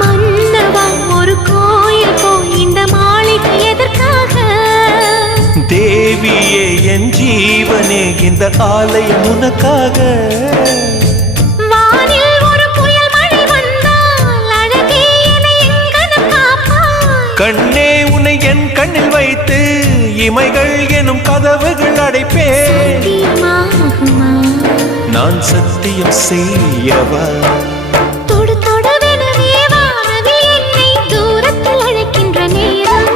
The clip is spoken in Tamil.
மன்னவா ஒரு கோயில் போய் இந்த மாளிகை எதற்காக? தேவியே என் ஜீவனே இந்த ஆலயம் உனக்காக. வானில் ஒரு புயல் மழை வந்தால் அழகே என்னை எங்கனம் காப்பாய். கண்ணே உன்னை என் கண்ணில் வைத்து இமைகள் எனும் கதவுகள் அடைப்பேன். சத்தியமாகுமா? நான் சத்தியம் செய்யவா? தொடு தொடுவெனவே வானவில் என்னை தூரத்தில் அழைக்கின்ற நேரம்.